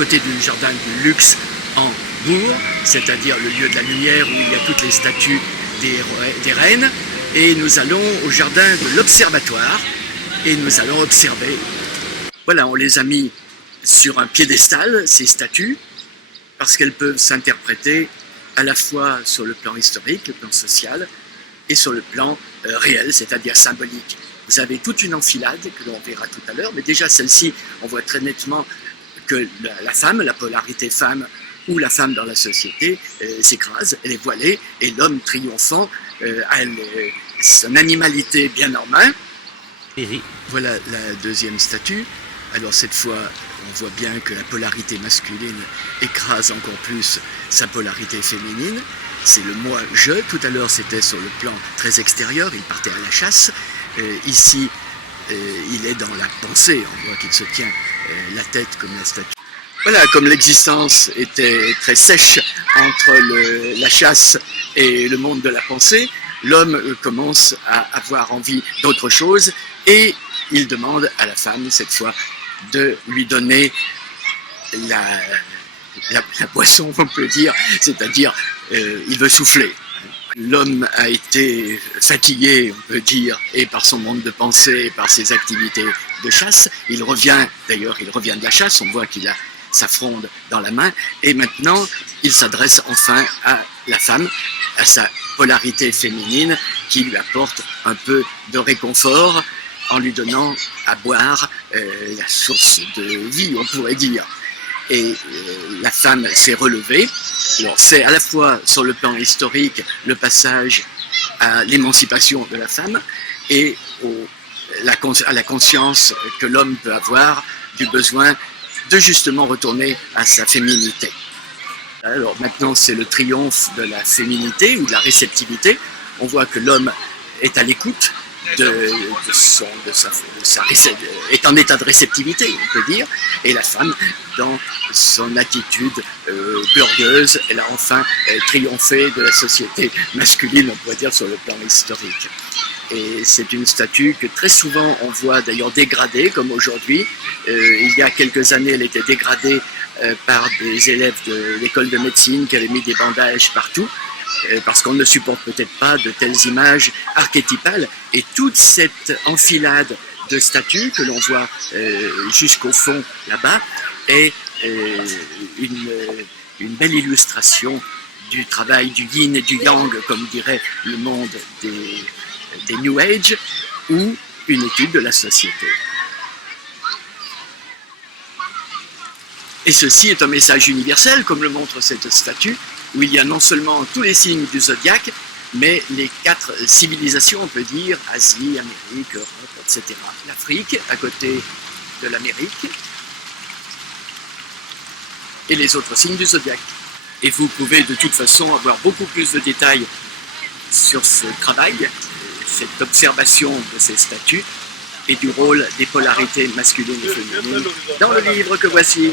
côté du jardin du luxe en bourg, c'est-à-dire le lieu de la lumière où il y a toutes les statues des reines. Et nous allons au jardin de l'observatoire et nous allons observer. Voilà, on les a mis sur un piédestal, ces statues, parce qu'elles peuvent s'interpréter à la fois sur le plan historique, le plan social, et sur le plan réel, c'est-à-dire symbolique. Vous avez toute une enfilade que l'on verra tout à l'heure, mais déjà celle-ci, on voit très nettement que la femme, la polarité femme ou la femme dans la société s'écrase, elle est voilée, et l'homme triomphant a son animalité bien en main. Voilà la deuxième statue. Alors cette fois, on voit bien que la polarité masculine écrase encore plus sa polarité féminine. C'est le moi-je. Tout à l'heure, c'était sur le plan très extérieur, il partait à la chasse. Ici, il est dans la pensée. On voit qu'il se tient la tête comme la statue. Voilà, comme l'existence était très sèche entre la chasse et le monde de la pensée, l'homme commence à avoir envie d'autre chose et il demande à la femme, cette fois, de lui donner la boisson, on peut dire, c'est-à-dire il veut souffler. L'homme a été fatigué, on peut dire, et par son monde de pensée, et par ses activités de chasse. Il revient de la chasse, on voit qu'il a sa fronde dans la main, et maintenant il s'adresse enfin à la femme, à sa polarité féminine, qui lui apporte un peu de réconfort en lui donnant à boire la source de vie, on pourrait dire. Et la femme s'est relevée. Alors c'est à la fois sur le plan historique le passage à l'émancipation de la femme et à la conscience que l'homme peut avoir du besoin de justement retourner à sa féminité. Alors maintenant c'est le triomphe de la féminité ou de la réceptivité. On voit que l'homme est à l'écoute, est en état de réceptivité, on peut dire, et la femme, dans son attitude burgueuse, elle a enfin triomphé de la société masculine, on pourrait dire, sur le plan historique. Et c'est une statue que très souvent on voit d'ailleurs dégradée, comme aujourd'hui. Il y a quelques années, elle était dégradée par des élèves de l'école de médecine qui avaient mis des bandages partout, parce qu'on ne supporte peut-être pas de telles images archétypales, et toute cette enfilade de statues que l'on voit jusqu'au fond là-bas est une belle illustration du travail du yin et du yang, comme dirait le monde des New Age, ou une étude de la société. Et ceci est un message universel, comme le montre cette statue, où il y a non seulement tous les signes du zodiaque, mais les 4 civilisations, on peut dire, Asie, Amérique, Europe, etc. L'Afrique, à côté de l'Amérique, et les autres signes du zodiaque. Et vous pouvez de toute façon avoir beaucoup plus de détails sur ce travail, cette observation de ces statues, et du rôle des polarités masculines et féminines dans le livre que voici.